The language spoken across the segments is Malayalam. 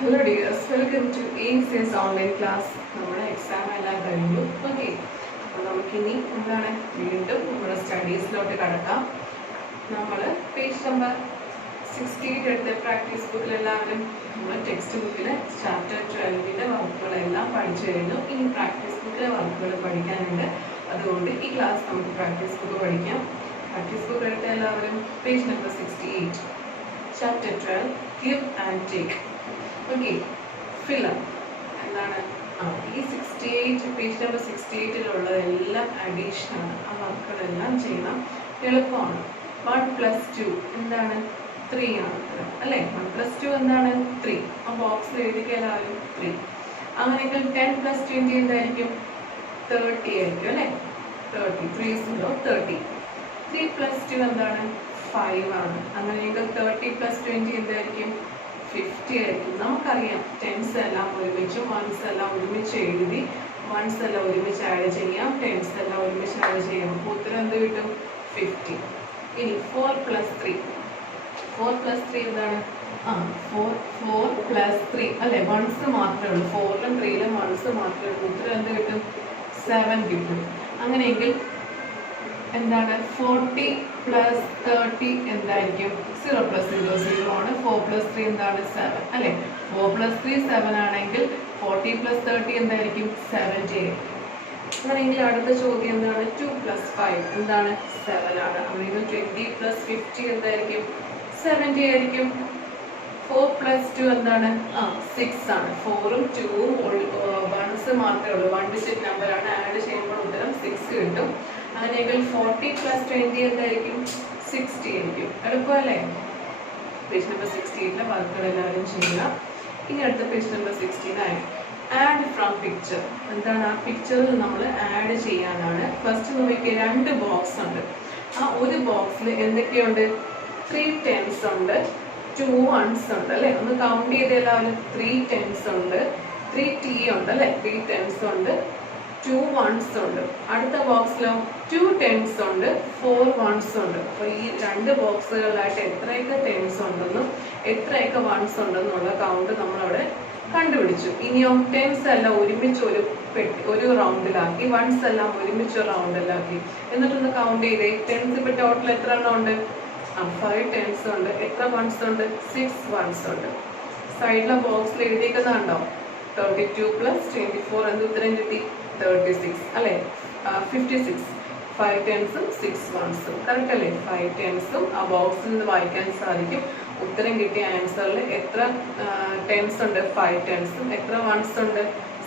Hello dears, welcome to ACS online class. നമ്മുടെ എക്സാം എല്ലാം കഴിഞ്ഞു. ഓക്കെ, അപ്പോൾ നമുക്കിനി എന്താണ് വീണ്ടും നമ്മുടെ സ്റ്റഡീസിലോട്ട് കടക്കാം. നമ്മൾ പേജ് നമ്പർ 68 എടുത്ത പ്രാക്ടീസ് ബുക്കിലെല്ലാവരും നമ്മൾ ടെക്സ്റ്റ് ബുക്കിലെ ചാപ്റ്റർ 12ന്റെ വർക്കുകളെല്ലാം പഠിച്ചു കഴിഞ്ഞു. ഇനി പ്രാക്ടീസ് ബുക്കിലെ വർക്കുകൾ പഠിക്കാനുണ്ട്. അതുകൊണ്ട് ഈ ക്ലാസ് നമുക്ക് പ്രാക്ടീസ് ബുക്ക് പഠിക്കാം. പ്രാക്ടീസ് ബുക്ക് എടുത്ത എല്ലാവരും page number 68 chapter 12 give and take. Okay, filler എന്താണ്? ഈ 68 പേജ് നമ്പർ 68-ലുള്ളതെല്ലാം അഡീഷനാണ്. ആ വർക്കുകളെല്ലാം ചെയ്യണം, എളുപ്പമാണ്. 1+2 എന്താണ്? 3 ആണ് അല്ലേ? 1+2 എന്താണ്? 3. ആ ബോക്സിൽ എഴുതിക്കാനും 3. അങ്ങനെയെങ്കിൽ 10+20 എന്തായിരിക്കും? 30 ആയിരിക്കും അല്ലേ? 30. 3 0 30. 3+2 എന്താണ്? 5 ആണ്. അങ്ങനെയെങ്കിൽ 30+20 എന്തായിരിക്കും? 50 ആയിരിക്കും. നമുക്കറിയാം ടെൻസ് എല്ലാം ഒരുമിച്ചും വൺസ് എല്ലാം ഒരുമിച്ച് എഴുതി വൺസ് എല്ലാം ഒരുമിച്ച് ആഡ് ചെയ്യാം, ടെൻസ് എല്ലാം ഒരുമിച്ച് ആഡ് ചെയ്യാം. അപ്പോൾ ഉത്തരം എന്ത് കിട്ടും? 50. ഇനി 4+3 എന്താണ്? 4+3 അല്ലേ? വൺസ് മാത്രമേ ഉള്ളൂ. 4-ലും 3-ലും വൺസ് മാത്രമേ ഉള്ളൂ. ഉത്തരം എന്ത് കിട്ടും? 7 കിട്ടും. അങ്ങനെയെങ്കിൽ എന്താണ്? 40+30 എന്തായിരിക്കും? 0+0 0 ആണ്. 4+3 എന്താണ്? 7 അല്ലേ? 4+3 7 ആണെങ്കിൽ 40+30 എന്തായിരിക്കും? 70 ആയിരിക്കും. അങ്ങനെയെങ്കിൽ അടുത്ത ചോദ്യം എന്താണ്? 2+5 എന്താണ്? 7 ആണ്. അങ്ങനെയെങ്കിൽ 20+50 എന്തായിരിക്കും? 70 ആയിരിക്കും. 4+2 എന്താണ്? 6 ആണ്. 4-ഉം 2-ഉം വൺസ് മാത്രമേ ഉള്ളൂ. 1 ഡിജിറ്റ് നമ്പറാണ്. ആഡ് ചെയ്യുമ്പോൾ ഉത്തരം 6 കിട്ടും. അങ്ങനെയെങ്കിൽ 40+20 എന്തായിരിക്കും? 60 ആയിരിക്കും. എളുപ്പമല്ലേ? പേജ് നമ്പർ 68-ലെ വർക്കുകൾ എല്ലാവരും ചെയ്യുക. ഇനി അടുത്ത page number 69 add from picture. എന്താണ്? ആ പിക്ചറിൽ നമ്മൾ ആഡ് ചെയ്യാനാണ്. ഫസ്റ്റ് നോക്കിയാൽ 2 ബോക്സ് ഉണ്ട്. ആ ഒരു ബോക്സിൽ എന്തൊക്കെയുണ്ട്? 3 10s ഉണ്ട്, 2 1s ഉണ്ട് അല്ലേ? ഒന്ന് കൗണ്ട് ചെയ്ത് എല്ലാവരും. 3 10s ഉണ്ട്, 3 t ഉണ്ട് അല്ലേ? 3 10s ഉണ്ട്, 2 1s ഉണ്ട്. അടുത്ത ബോക്സിലോ 2 10s ഉണ്ട്, 4 1s ഉണ്ട്. അപ്പോൾ ഈ 2 ബോക്സുകളിലായിട്ട് എത്രയൊക്കെ 10s ഉണ്ടെന്നും എത്രയൊക്കെ 1s ഉണ്ടെന്നുള്ള കൗണ്ട് നമ്മളവിടെ കണ്ടുപിടിച്ചു. ഇനിയോ 10s എല്ലാം ഒരുമിച്ച് ഒരു റൗണ്ടിലാക്കി, 1s എല്ലാം ഒരുമിച്ച് ഒരു റൗണ്ടിലാക്കി. എന്നിട്ടൊന്ന് കൗണ്ട് ചെയ്തേ. 10s ഇപ്പോൾ ടോട്ടൽ എത്ര എണ്ണം ഉണ്ട്? 5 10s ഉണ്ട്. എത്ര 1s ഉണ്ട്? 6 1s ഉണ്ട്. സൈഡിലെ ബോക്സിൽ എഴുതിയിരിക്കുന്നതുണ്ടോ? 32+24 എന്ത് ഉത്തരം കിട്ടി? 36 അല്ലേ? 56. 5 10s-ഉം 6 1s-ഉം കറക്റ്റ് അല്ലേ? 5 10s-ഉം ആ ബോക്സിൽ നിന്ന് വായിക്കാൻ സാധിക്കും. ഉത്തരം കിട്ടിയ ആൻസറിൽ എത്ര 10s ഉണ്ട്? 5 10s-ഉം. എത്ര 1s ഉണ്ട്?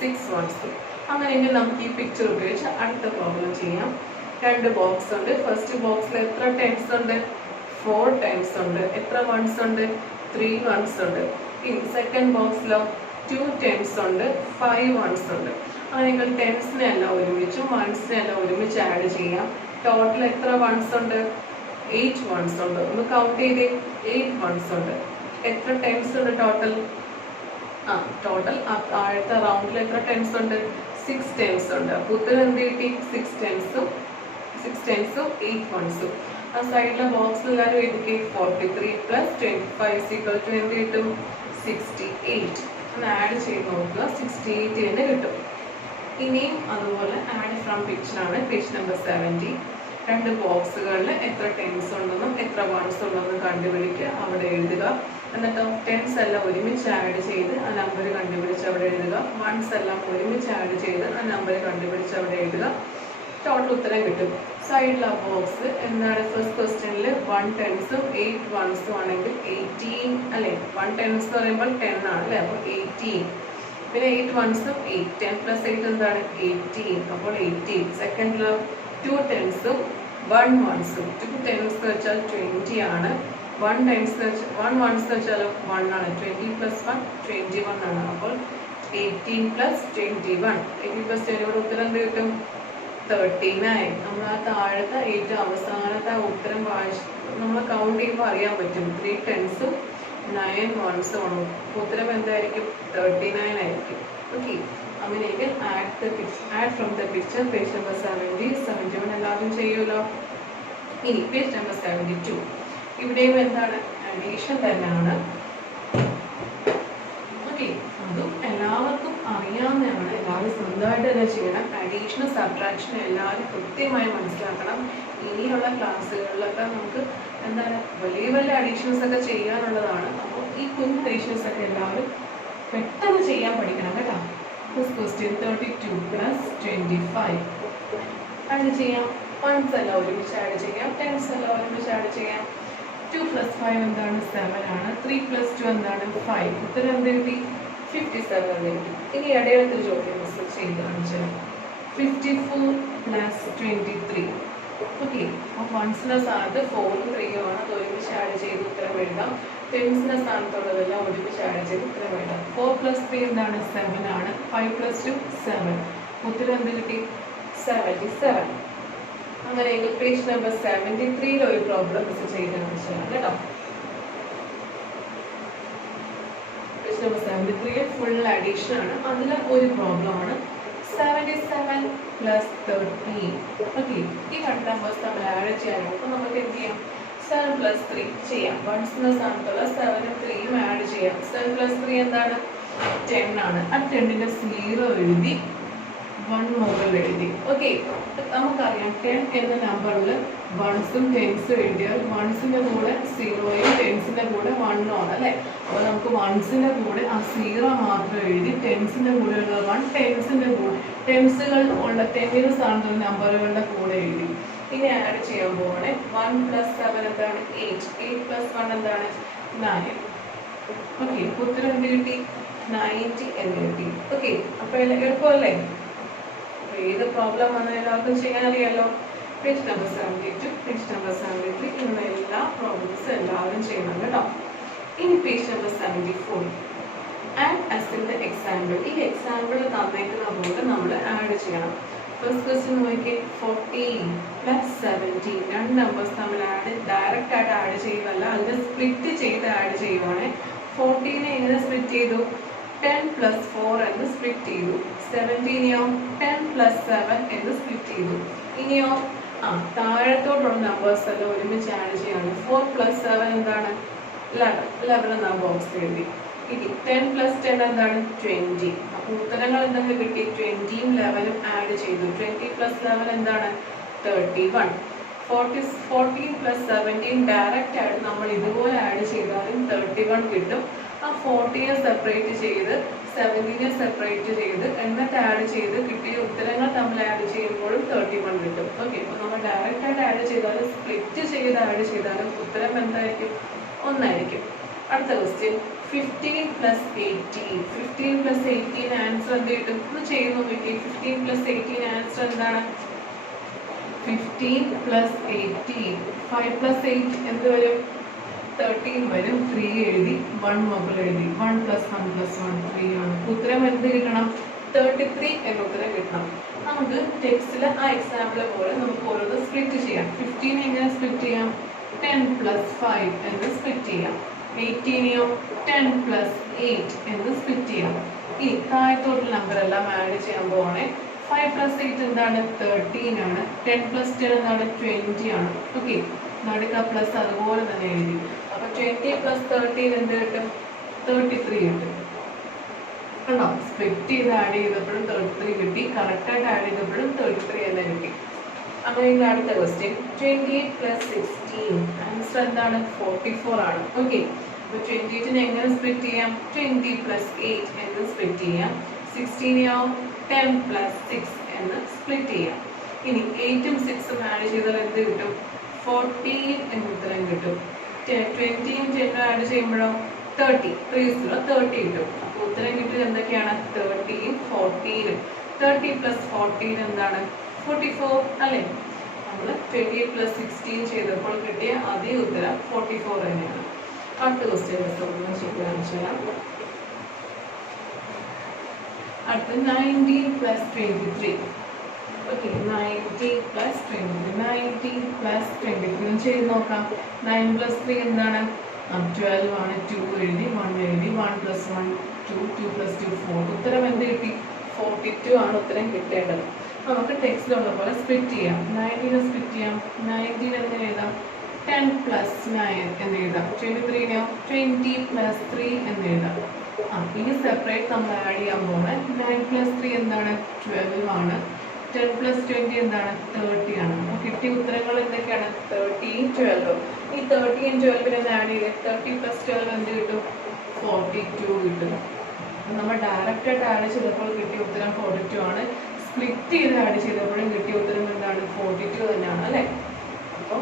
6 1s-ഉം. അങ്ങനെയെങ്കിൽ നമുക്ക് ഈ പിക്ചർ ഉപയോഗിച്ച് അടുത്ത പ്രോബ്ലം ചെയ്യാം. 2 ബോക്സ് ഉണ്ട്. ഫസ്റ്റ് ബോക്സിൽ എത്ര 10s ഉണ്ട്? 4 10s ഉണ്ട്. എത്ര 1s ഉണ്ട്? 3 1s ഉണ്ട്. ഇനി സെക്കൻഡ് ബോക്സിലോ 2 10s ഉണ്ട്, 5 1s ഉണ്ട്. അങ്ങനെയെങ്കിൽ 10s-നെ എല്ലാം ഒരുമിച്ചും 1s-നെ എല്ലാം ഒരുമിച്ച് ആഡ് ചെയ്യാം. ടോട്ടൽ എത്ര 1s ഉണ്ട്? 8 1s ഉണ്ട്. ഒന്ന് കൗണ്ട് ചെയ്തേ. 8 1s ഉണ്ട്. എത്ര 10s ഉണ്ട് ടോട്ടൽ? ടോട്ടൽ ആദ്യത്തെ റൗണ്ടിൽ എത്ര 10s ഉണ്ട്? 6 10s ഉണ്ട്. അപ്പോൾ ഉത്തരം എന്ത് കിട്ടി? 6 10s-ഉം 8 1s-ഉം. ആ സൈഡിലെ ബോക്സിൽ എല്ലാവരും എഴുതിക്കേ. 43+25 എന്ത് കിട്ടും? 68. ഒന്ന് ആഡ് ചെയ്ത് നോക്കുക. 68 തന്നെ കിട്ടും. ഇനിയും അതുപോലെ ആഡ് ഫ്രം പിക്ചറാണ്. Page number 70. 2 ബോക്സുകളിൽ എത്ര 10s ഉണ്ടെന്നും എത്ര 1s ഉണ്ടെന്നും കണ്ടുപിടിക്കുക. അവിടെ എഴുതുക. എന്നിട്ടോ 10s എല്ലാം ഒരുമിച്ച് ആഡ് ചെയ്ത് ആ നമ്പർ കണ്ടുപിടിച്ച് അവിടെ എഴുതുക. 1s എല്ലാം ഒരുമിച്ച് ആഡ് ചെയ്ത് ആ നമ്പർ കണ്ടുപിടിച്ച് അവിടെ എഴുതുക. ടോട്ടൽ ഉത്തരം കിട്ടും. സൈഡിലെ ബോക്സ് എന്താണ്? ഫസ്റ്റ് ക്വസ്റ്റ്യനിൽ 1 10s-ഉം 8 1s-ഉം ആണെങ്കിൽ 18 അല്ലേ? 1 10s എന്ന് പറയുമ്പോൾ 10 ആണ് അല്ലേ? അപ്പോൾ 18. പിന്നെ 8 1s-ഉം 8. 10+8 എന്താണ്? 18. അപ്പോൾ 18. സെക്കൻഡിലോ 2 10s-ഉം 1 1s-ഉം. 2 10s എന്ന് വെച്ചാൽ 20 ആണ്. 1 1s എന്ന് വെച്ചാൽ 1 ആണ്. 20+1 21 ആണ്. അപ്പോൾ 18+21. 18+21 ഉത്തരം എന്ത് കിട്ടും? 39. നമ്മൾ ആ താഴത്തെ ഏറ്റവും അവസാനത്തെ ഉത്തരം നമ്മൾ കൗണ്ട് ചെയ്യുമ്പോൾ അറിയാൻ പറ്റും. 3 10s-ഉം 9 1s-ഉം ആണ്. ഉത്തരം എന്തായിരിക്കും? 39 ആയിരിക്കും. ഓക്കെ, അങ്ങനെയെങ്കിൽ add from the picture. Page number 70 71 എല്ലാവരും ചെയ്യുമല്ലോ. ഇനി പേജ് നമ്പർ 72. ഇവിടെയും എന്താണ്? അഡീഷൻ തന്നെയാണ്. ഓക്കെ, സ്വന്തമായിട്ട് തന്നെ ചെയ്യണം. അഡീഷനും സബ്ട്രാക്ഷനും എല്ലാവരും കൃത്യമായി മനസ്സിലാക്കണം. ഇനിയുള്ള ക്ലാസ്സുകളിലൊക്കെ നമുക്ക് എന്താണ് വലിയ വലിയ അഡീഷൻസ് ഒക്കെ ചെയ്യാനുള്ളതാണ്. അപ്പോൾ ഈ കുഞ്ഞു അഡീഷൻസ് ഒക്കെ എല്ലാവരും പെട്ടെന്ന് ചെയ്യാൻ പഠിക്കണം കേട്ടോ. ഫസ്റ്റ് ക്വസ്റ്റ്യൻ 32 + 25 ആഡ് ചെയ്യാം. 1s എല്ലാം ഒരുമിച്ച് ആഡ് ചെയ്യാം, 10s എല്ലാം ഒരുമിച്ച് ആഡ് ചെയ്യാം. 2 + 5 എന്താണ് 7 ആണ്. 3 + 2 എന്താണ് 5. ഉത്തരം എന്ത് എഴുതി 57 എന്ന് എഴുതി. ഇനി ഇടയിലത്തെ ചോദ്യം ചെയ്ത് കാണിച്ചാൽ 54 + 23. ഓക്കെ, അപ്പോൾ 1s സ്ഥാനത്ത് 4ഉം 3ഉം ആണ്. അത് ഒരുമിച്ച് ആഡ് ചെയ്ത് ഉത്തരം എഴുതാം. 10s സ്ഥാനത്തുള്ളതെല്ലാം ഒരുമിച്ച് ആഡ് ചെയ്ത് ഉത്തരം എഴുതാം. 4 + 3 എന്താണ് 7 ആണ്. 5 + 2 7. ഉത്തരം എന്ത് കിട്ടി 77. അങ്ങനെയെങ്കിൽ പേജ് നമ്പർ 73 ഒരു പ്രോബ്ലം ചെയ്ത് കാണിച്ചാൽ കേട്ടോ. പേജ് നമ്പർ 73 ഫുൾ അഡീഷൻ ആണ്. അതിൽ ഒരു പ്രോബ്ലം ആണ് 77 + 13. ഓക്കെ, ഈ രണ്ട് നമ്പേഴ്സ് നമ്മൾ ആഡ് ചെയ്യാനാണ്. അപ്പോൾ നമുക്ക് എന്ത് ചെയ്യാം 7 + 3 ചെയ്യാം. 1s സ്ഥാനത്തുള്ള 7ഉം 3ഉം ആഡ് ചെയ്യാം. 7 + 3 എന്താണ് 10 ആണ്. ആ 10ന്റെ 0 എഴുതി 1 മുകളിൽ എഴുതി. ഓക്കെ, നമുക്കറിയാം 10 എന്ന നമ്പറിൽ 1സും 10സും എഴുതിയാൽ 1സിന്റെ കൂടെ 0യും 10സിന്റെ കൂടെ 1ഉം ആണ് അല്ലേ. അപ്പോൾ നമുക്ക് 1സിന്റെ കൂടെ ആ 0 മാത്രം എഴുതി 10സിന്റെ കൂടെ ഉള്ള 1 10സിന്റെ കൂടെ 10സുകൾ ഉള്ള 10ന് സ്ഥാനത്തുള്ള നമ്പറുകളുടെ കൂടെ എഴുതി. ഇനി ആഡ് ചെയ്യാൻ പോവാണ്. 1 + 7 എന്താണ് 8. 8 + 1 എന്താണ് 9. ഓക്കെ, ഉത്തരം എന്ത് കിട്ടി 90 എന്ന് കിട്ടി. ഓക്കെ, അപ്പോൾ എളുപ്പമല്ലേ. ഏത് പ്രോബ്ലം വന്നാൽ എല്ലാവർക്കും ചെയ്യാൻ അറിയാലോ. പേജ് നമ്പർ 72 പേജ് നമ്പർ 73 ഇങ്ങനെയുള്ള എല്ലാ പ്രോബ്ലംസും എല്ലാവരും ചെയ്യണം കേട്ടോ. ഇനി പേജ് നമ്പർ 74 ആഡ് അസിന്റെ എക്സാമ്പിൾ. ഈ എക്സാമ്പിൾ തന്നേക്കുന്ന പോലെ നമ്മൾ ആഡ് ചെയ്യണം. ഫസ്റ്റ് ക്വസ്റ്റ്യൻ നോക്കി 14 + 17. രണ്ട് നമ്പേഴ്സ് തമ്മിൽ ഡയറക്റ്റ് ആയിട്ട് ആഡ് ചെയ്യുകയല്ല, അതിനെ സ്പ്ലിറ്റ് ചെയ്ത് ആഡ് ചെയ്യുവാണ്. 14നെ എങ്ങനെ സ്പ്ലിറ്റ് ചെയ്തു 10 + 4 എന്ന് സ്പ്ലിറ്റ് ചെയ്തു. 17നെയോ 10 + 7 എന്ന് സ്പ്ലിറ്റ് ചെയ്തു. ഇനിയോ താഴത്തോട്ടുള്ള നമ്പേഴ്സ് എല്ലാം ഒരുമിച്ച് ആഡ് ചെയ്യാണ്. 4 + 7 എന്താണ് 11 എന്ന ബോക്സ് എഴുതി. ഇനി 10 + 10 എന്താണ് 20. അപ്പോൾ ഉത്തരങ്ങൾ എന്തൊക്കെ കിട്ടി 20ഉം 11ഉം ആഡ് ചെയ്തു. 20 + 11 എന്താണ് 31. 14 + 17 ഡയറക്റ്റ് ആയിട്ട് നമ്മൾ ഇതുപോലെ ആഡ് ചെയ്താലും 31 കിട്ടും. ആ 40നെ സെപ്പറേറ്റ് ചെയ്ത് 17നെ സെപ്പറേറ്റ് ചെയ്ത് എന്നിട്ട് ആഡ് ചെയ്ത് കിട്ടിയ ഉത്തരങ്ങൾ തമ്മിൽ ആഡ് ചെയ്യുമ്പോഴും 31 കിട്ടും. ഓക്കെ, അപ്പോൾ നമ്മൾ ഡയറക്റ്റ് ആയിട്ട് ആഡ് ചെയ്താലും സ്പ്ലിറ്റ് ചെയ്ത് ആഡ് ചെയ്താലും ഉത്തരം എന്തായിരിക്കും ഒന്നായിരിക്കും. അടുത്ത ക്വസ്റ്റ്യൻ 15 + 18. 15 + 18 ആൻസർ എന്ത് കിട്ടും ഒന്ന് ചെയ്ത് നോക്കി. 15 + 18 ആൻസർ എന്താണ് 15 + 18. 5 + 8 എന്ത് വരും 13 വരും. 3 എഴുതി 1 മുകളിൽ എഴുതി. 1 + 1 + 1 3 ആണ്. ഉത്തരം എന്ത് കിട്ടണം 33 എന്ന ഉത്തരം കിട്ടണം. നമുക്ക് ടെക്സ്റ്റിൽ ആ എക്സാമ്പിൾ പോലെ നമുക്ക് ഓരോന്ന് സ്പ്ലിറ്റ് ചെയ്യാം. 15 എങ്ങനെ സ്പ്ലിറ്റ് ചെയ്യാം 10 + 5 എന്ന് സ്പ്ലിറ്റ് ചെയ്യാം. 18നെയോ 10 + 8 എന്ന് സ്പ്ലിറ്റ് ചെയ്യാം. ഈ താഴത്തോട്ടുള്ള നമ്പർ എല്ലാം ആഡ് ചെയ്യാൻ പോവാണേ. 5 + 8 എന്താണ് 13 ആണ്. 10 + 10 എന്താണ് 20 ആണ്. ഓക്കെ, നടുക്ക പ്ലസ് അതുപോലെ തന്നെ എഴുതി. അപ്പോൾ 20 + 13 എന്ത് കിട്ടും 33 കിട്ടും. കണ്ടോ, സ്പ്ലിറ്റ് ചെയ്ത് ആഡ് ചെയ്തപ്പോഴും 33 കിട്ടി, കറക്റ്റായിട്ട് ആഡ് ചെയ്തപ്പോഴും 33 തന്നെ കിട്ടി. അങ്ങനെ അടുത്ത ക്വസ്റ്റ്യൻ 28 + 16 ആൻസർ എന്താണ് 44 ആണ്. ഓക്കെ, അപ്പോൾ 28നെ എങ്ങനെ സ്പ്ലിറ്റ് ചെയ്യാം 20 + 8 എന്ന് സ്പ്ലിറ്റ് ചെയ്യാം. 16നെയോ 10 + 6 എന്ന് സ്പ്ലിറ്റ് ചെയ്യാം. ഇനി 8ഉം 6ഉം ആഡ് ചെയ്താൽ എന്ത് കിട്ടും 14 എന്ന് ഉത്തരം കിട്ടും. 20യും 10ഉം ആഡ് ചെയ്യുമ്പോഴോ 30 30 കിട്ടും. അപ്പോൾ ഉത്തരം കിട്ടിയത് എന്തൊക്കെയാണ് 30യും 14ഉം. 30 + 14 എന്താണ് 44 അല്ലേ. നമ്മൾ 28 + 16 ചെയ്തപ്പോൾ കിട്ടിയ അതേ ഉത്തരം 44 തന്നെയാണ്. അടുത്ത ക്വസ്റ്റ്യൻ അടുത്ത 19 + 23. ഓക്കെ, 19 + 23. 19 + 23 ചെയ്ത് നോക്കാം. 9 + 3 എന്താണ് 12 ആണ്. 2 എഴുതി 1 എഴുതി. 1 + 1 2 2 + 2 4. ഉത്തരം എന്ത് കിട്ടി 42 ആണ് ഉത്തരം കിട്ടേണ്ടത്. നമുക്ക് ടെക്സ്റ്റിലുള്ള പോലെ സ്പ്ലിറ്റ് ചെയ്യാം. 19നെ സ്പ്ലിറ്റ് ചെയ്യാം. 19 എന്ന് എഴുതാം 10 + 9 എന്ന് എഴുതാം. 23നെയോ 20 + 3 എന്ന് എഴുതാം. ഇനി സെപ്പറേറ്റ് നമ്മൾ ആഡ് ചെയ്യാൻ പോകുന്നത് 9 + 3 എന്താണ് 12 ആണ്. 10 + 20 എന്താണ് 30 ആണ്. അപ്പോൾ കിട്ടിയ ഉത്തരങ്ങൾ എന്തൊക്കെയാണ് 13 12. ഈ 13 12 ആഡ് ചെയ്ത് 30 + 12 എന്ത് കിട്ടും 42 കിട്ടും. നമ്മൾ ഡയറക്റ്റ് ആയിട്ട് ആഡ് ചെയ്തപ്പോൾ കിട്ടിയ ഉത്തരം 42 ആണ്. സ്പ്ലിറ്റ് ചെയ്ത് ആഡ് ചെയ്തപ്പോഴും കിട്ടിയ ഉത്തരം എന്താണ് 42 തന്നെയാണ് അല്ലേ. അപ്പോൾ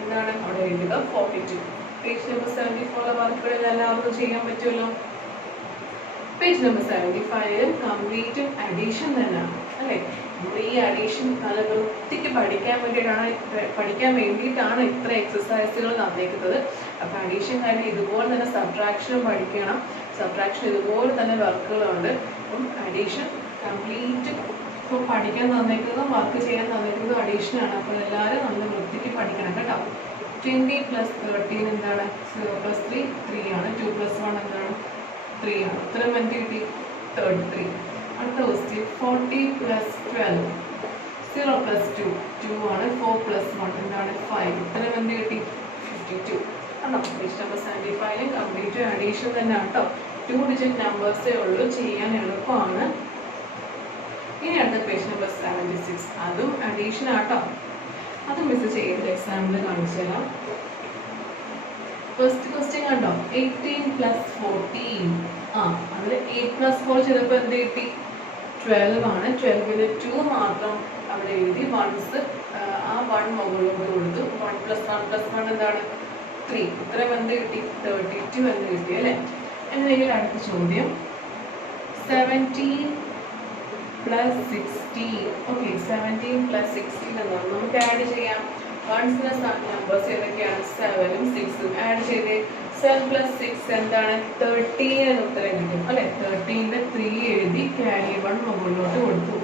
എന്താണ് അവിടെ എഴുതുക 42. പേജ് നമ്പർ 74 വർക്കുകളിൽ എല്ലാവർക്കും ചെയ്യാൻ പറ്റുമല്ലോ. പേജ് നമ്പർ 75 കംപ്ലീറ്റ് അഡീഷൻ തന്നെയാണ് അല്ലേ. നമ്മൾ ഈ അഡീഷൻ നല്ല വൃത്തിക്ക് പഠിക്കാൻ വേണ്ടിയിട്ടാണ് ഇത്ര എക്സസൈസുകൾ തന്നേക്കുന്നത്. അപ്പോൾ അഡീഷൻ കാര്യം ഇതുപോലെ തന്നെ സബ്ട്രാക്ഷനും പഠിക്കണം. സബ്ട്രാക്ഷൻ ഇതുപോലെ തന്നെ വർക്കുകളുണ്ട്. അപ്പം അഡീഷൻ കംപ്ലീറ്റ് ഇപ്പോൾ പഠിക്കാൻ തന്നേക്കുന്നതും വർക്ക് ചെയ്യാൻ തന്നേക്കുന്നതും അഡീഷനാണ്. അപ്പോൾ എല്ലാവരും നല്ല വൃത്തിക്ക് പഠിക്കണം കേട്ടോ. 20 + 13 എന്താണ് 0 + 3 3 ആണ്. 2 + 1 എന്താണ് 3 ആണ്. ഉത്തരം എന്ത് കിട്ടി 33. അടുത്ത ക്വസ്റ്റ്യൻ 40 + 12 0 + 2 2 ആണ്. 4 + 1 എന്താണ് 5. ഉത്തരം എന്ത് കിട്ടി 52 ആണോ. പേജ് നമ്പർ 75 കംപ്ലീറ്റ് അഡീഷൻ തന്നെ കേട്ടോ. 2 ഡിജിറ്റ് നമ്പേഴ്സേ ഉള്ളൂ, ചെയ്യാൻ എളുപ്പമാണ്. ഇനി അടുത്ത പേജ് നമ്പർ 76 അതും അഡീഷൻ ആട്ടോ. അത് മിസ് ചെയ്ത് എക്സാമ്പിൾ കാണിച്ചു തരാം. ഫസ്റ്റ് ക്വസ്റ്റ്യൻ കണ്ടോ 18 + 14. അതിൽ 8 + 4 ചെയ്തപ്പോൾ എന്ത് കിട്ടി 12 ആണ്. 12 2 മാത്രം അവിടെ എഴുതി വൺസ് ആ 1 മുകളിലോട്ട് കൊടുത്തു. 1 + 1 + 1 എന്താണ് 3. ഉത്തരം എന്ത് കിട്ടി 32 എന്ന് കിട്ടി അല്ലേ. എന്നെങ്കിൽ അടുത്ത ചോദ്യം 17 + 16. ഓക്കെ 17 + 16 എന്നാണ് നമുക്ക് ആഡ് ചെയ്യാം. വൺസിന്റെ നമ്പേഴ്സ് ഏതൊക്കെയാണ് 7ഉം 6ഉം. ആഡ് ചെയ്തേ 7 + 6 എന്താണ് 13 എന്ന് ഉത്തരം കിട്ടും അല്ലെ. 13ന്റെ 3 എഴുതി ക്യാരി 1 മുകളിലോട്ട് കൊടുത്തു.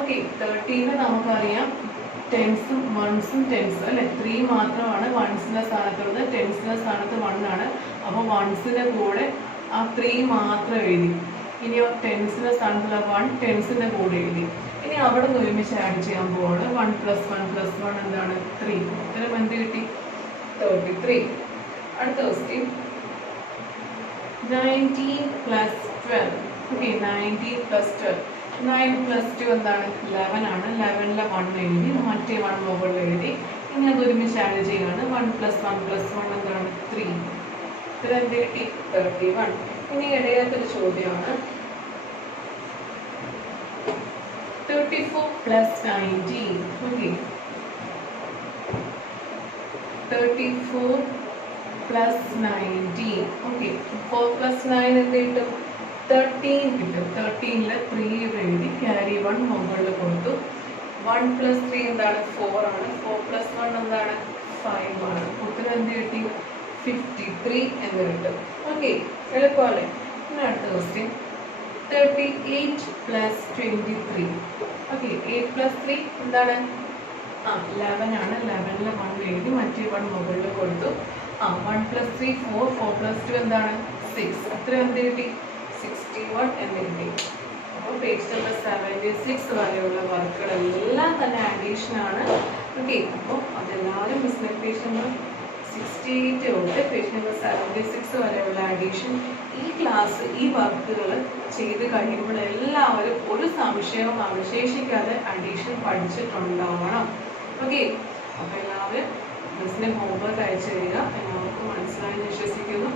ഓക്കെ 13 നമുക്കറിയാം ടെൻസും വൺസും ടെൻസും അല്ലെ. 3 മാത്രമാണ് വൺസിന്റെ സ്ഥാനത്തുള്ളത്, ടെൻസിന്റെ സ്ഥാനത്ത് 1 ആണ്. അപ്പോൾ വൺസിന്റെ കൂടെ ആ 3 മാത്രം എഴുതി. ഇനിയോ ടെൻസിന്റെ സ്ഥാനത്തുള്ള 1 ടെൻസിന്റെ കൂടെ എഴുതി. ഇനി അവിടെ നിന്ന് ഒരുമിച്ച് ആഡ് ചെയ്യാൻ പോവാണ്. 1 + 1 + 1 എന്താണ് 3. ഉത്തരം എന്ത് കിട്ടി 33. അടുത്ത ക്വസ്റ്റ്യൻ 19 + 12. ഓക്കെ 19 + 12. 9 + 2 എന്താണ് 11 ആണ്. 11ലെ 1 എഴുതി, മറ്റേ 1 മുകളിൽ എഴുതി. ഇനി അത് ഒരുമിച്ച് ആഡ് ചെയ്യുകയാണ്. 1 + 1 + 1 എന്താണ് 3. ഉത്തരം എന്ത് കിട്ടി 31. ഇനി ഇടയാത്തൊരു ചോദ്യമാണ് 34 + 19. ഓക്കെ 34 + 19. ഓക്കെ 4 + 9 എന്ത് കിട്ടും 13 കിട്ടും. 13ലെ 3 എഴുതി ക്യാരി 1 മുകളിൽ കൊടുത്തു. 1 + 3 എന്താണ് 4 ആണ്. 4 + 1 എന്താണ് 5 ആണ്. ഉത്തരം എന്ത് കിട്ടി 53 എന്ന് കിട്ടും. ഓക്കെ എളുപ്പമല്ലേ. ഇനി അടുത്ത ക്വസ്റ്റ്യൻ 38 + 23. ഓക്കെ 8 + 3 എന്താണ് 11 ആണ്. 11ലെ 1 എഴുതി, മറ്റേ 1 മുകളിൽ കൊടുത്തു. 1 + 3 4 4 + 2 എന്താണ് 6. ഉത്തരം എന്ത് കിട്ടി 61 എന്ന് കിട്ടി. അപ്പോൾ പേജ് നമ്പർ 76 വരെയുള്ള വർക്കുകളെല്ലാം തന്നെ അഡീഷൻ ആണ്. ഓക്കെ അപ്പോൾ അതെല്ലാവരും പേജ് നമ്പർ 68 തൊട്ട് പേജ് നമ്പർ 76 വരെയുള്ള അഡീഷൻ ഈ ക്ലാസ് ഈ വർക്കുകൾ ചെയ്ത് കഴിയുമ്പോൾ എല്ലാവരും ഒരു സംശയവും അവശേഷിക്കാതെ അഡീഷൻ പഠിച്ചിട്ടുണ്ടാവണം. ഓക്കെ അപ്പോൾ എല്ലാവരും മിസ്സിൻ്റെ ഹോംവർക്ക് അയച്ചു തരിക. എല്ലാവർക്കും മനസ്സിലായെന്ന് വിശ്വസിക്കുന്നു.